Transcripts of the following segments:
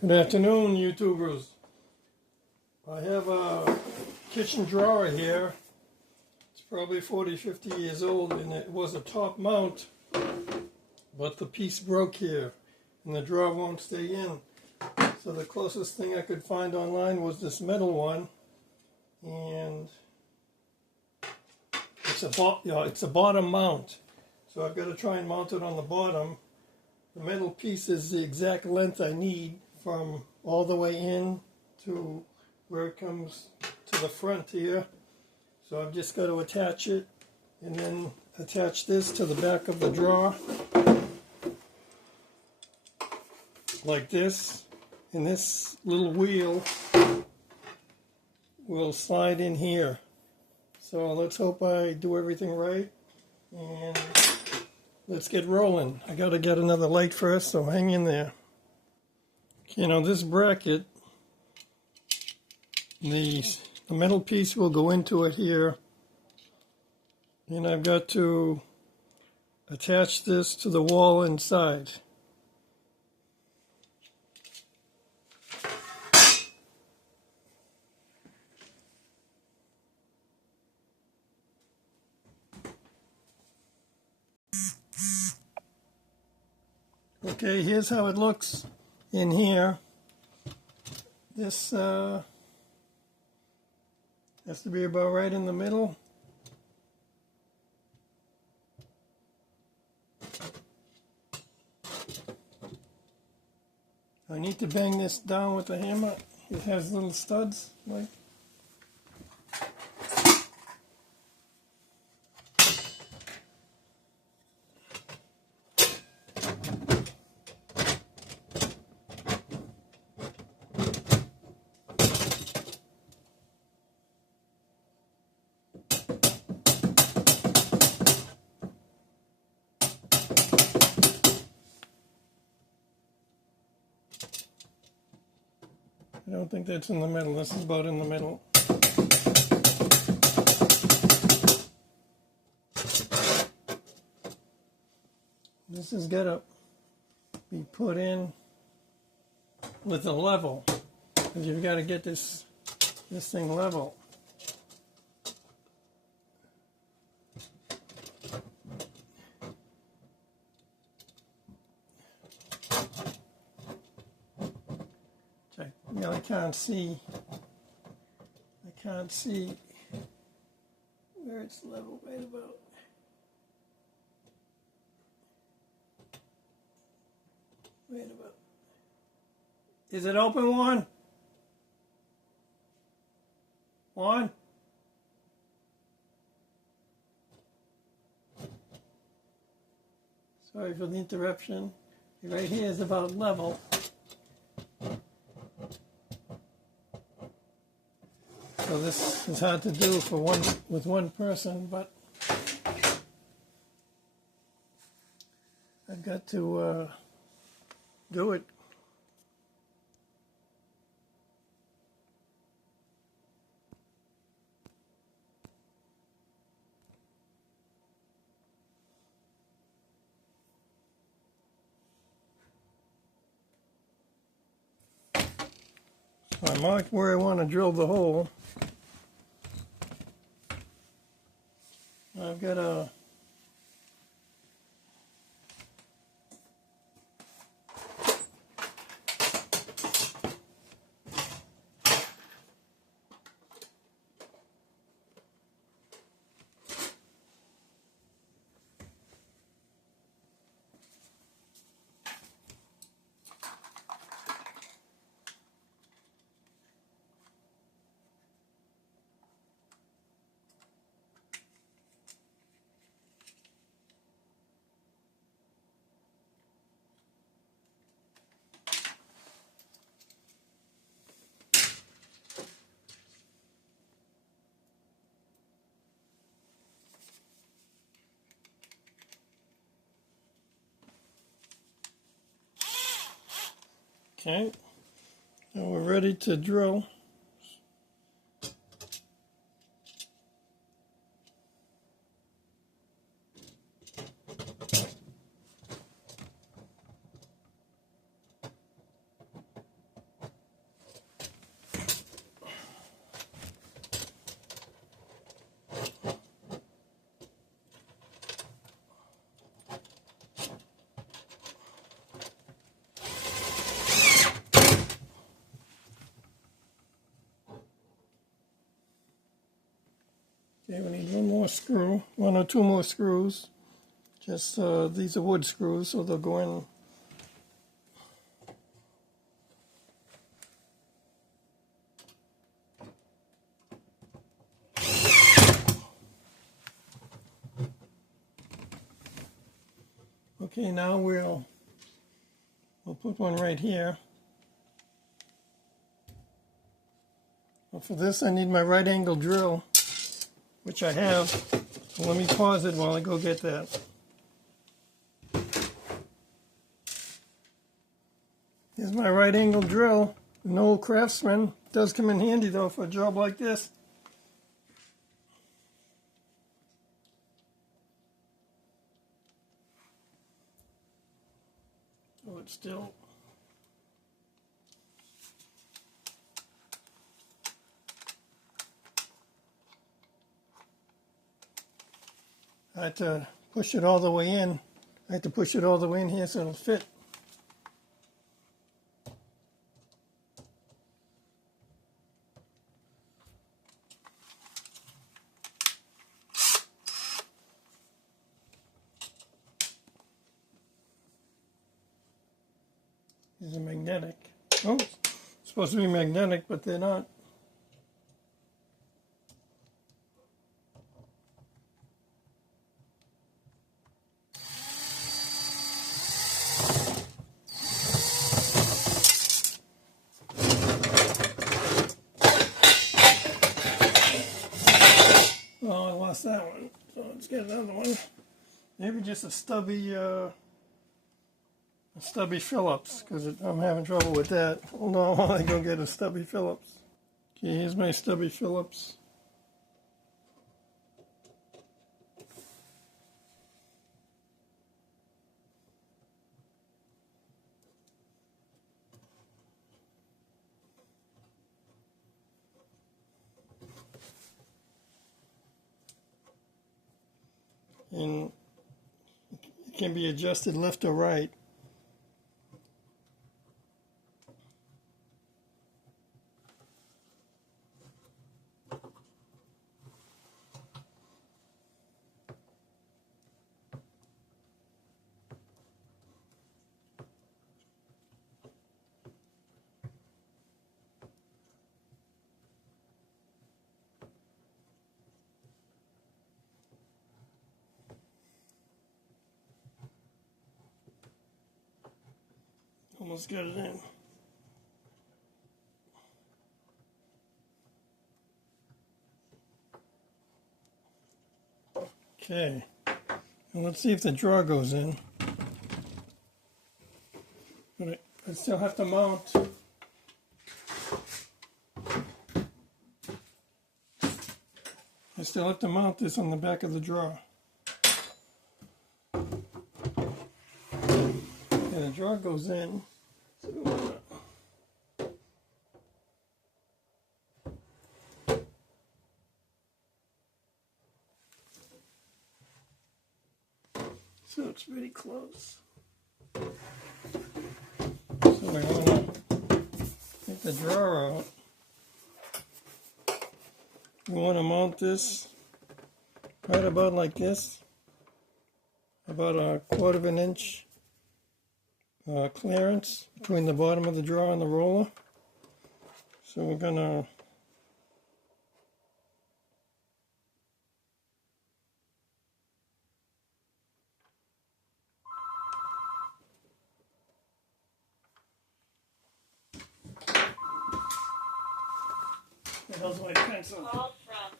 Good afternoon, YouTubers. I have a kitchen drawer here. It's probably 40, 50 years old, and it was a top mount, but the piece broke here, and the drawer won't stay in. So the closest thing I could find online was this metal one, and it's a bottom mount. So I've got to try and mount it on the bottom. The metal piece is the exact length I need from all the way in to where it comes to the front here. So I've just got to attach it and then attach this to the back of the drawer like this, and this little wheel will slide in here. So let's hope I do everything right, and let's get rolling. I got to get another light first, so hang in there. Okay, now this bracket, the metal piece will go into it here, and I've got to attach this to the wall inside. Okay, here's how it looks in here. This has to be about right in the middle. I need to bang this down with a hammer. It has little studs, like. I don't think that's in the middle. This is about in the middle. This has got to be put in with a level, because you've got to get this thing level. I really can't see. I can't see where it's level right about. Right about. Is it open, Juan? Juan? Sorry for the interruption. Right here is about level. So this is hard to do with one person, but I've got to do it. So I marked where I want to drill the hole. I've got a okay. Now we're ready to drill. more screw, one or two more screws. Just these are wood screws, so they'll go in. Okay, now we'll put one right here. Well, for this I need my right angle drill, which I have. So let me pause it while I go get that. Here's my right angle drill. An old Craftsman. Does come in handy though for a job like this. Oh, it's still. I had to push it all the way in. I had to push it all the way in here so it'll fit. These are magnetic. Oh, it's supposed to be magnetic, but they're not. Oh, I lost that one. So let's get another one. Maybe just a stubby Phillips, because I'm having trouble with that. Hold on while I go get a stubby Phillips. Okay, here's my stubby Phillips. And it can be adjusted left or right. Almost got it in. Okay, and let's see if the drawer goes in. But I still have to mount. I still have to mount this on the back of the drawer. And the drawer goes in. So it's pretty close. So I want to take the drawer out. We want to mount this right about like this, about a 1/4 of an inch clearance between the bottom of the drawer and the roller. So we're going to how's my pencil? Call from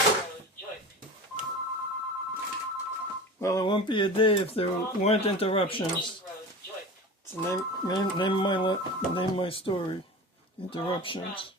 Rose Joyce. Well, it won't be a day if there weren't interruptions. It's the name of my story. Interruptions.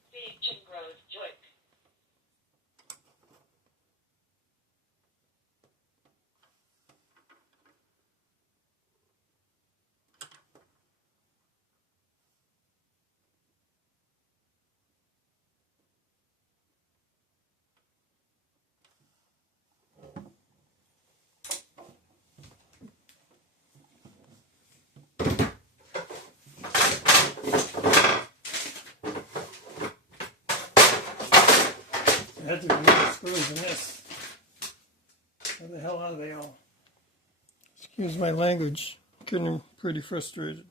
Excuse my language. Getting pretty frustrated.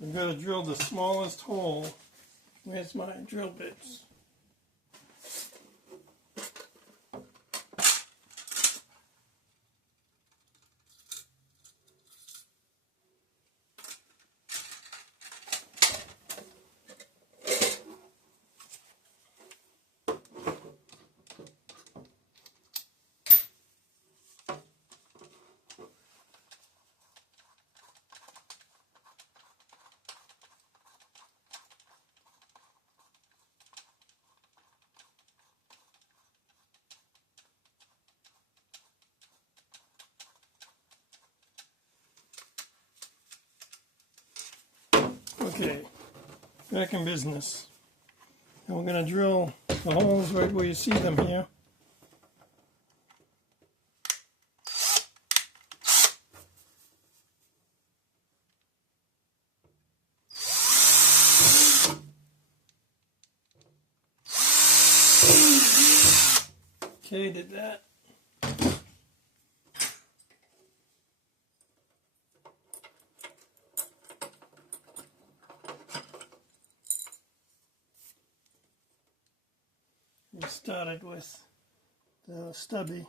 I'm going to drill the smallest hole. Where's my drill bits? Okay, back in business. And we're going to drill the holes right where you see them here. Okay, did that. We started with the stubby.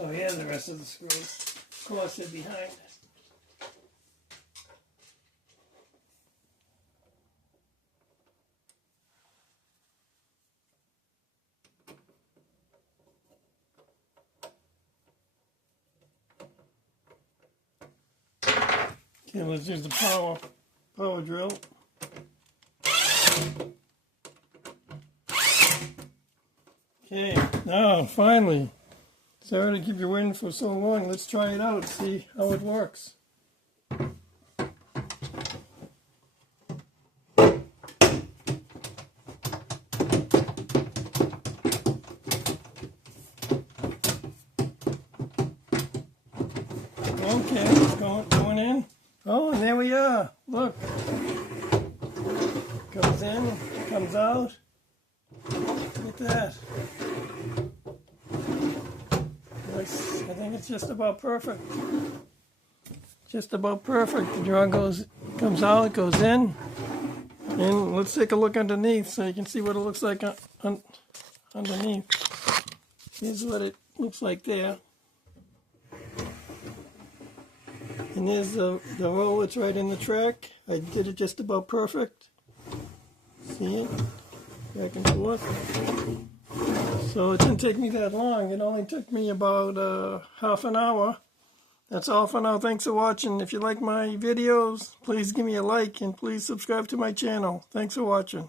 Oh, yeah, the rest of the screws. Of course, they're behind it. Okay, let's use the power drill. Okay, now finally, sorry to keep you waiting for so long. Let's try it out, see how it works. Okay, it's going in. Oh, and there we are. Look. Comes in, comes out. Look at that. I think it's just about perfect. Just about perfect. The draw comes out, goes in. And let's take a look underneath so you can see what it looks like underneath. Here's what it looks like there. And there's the roll that's right in the track. I did it just about perfect. See it? Back and forth. So it didn't take me that long. It only took me about half an hour. That's all for now. Thanks for watching. If you like my videos, please give me a like and please subscribe to my channel. Thanks for watching.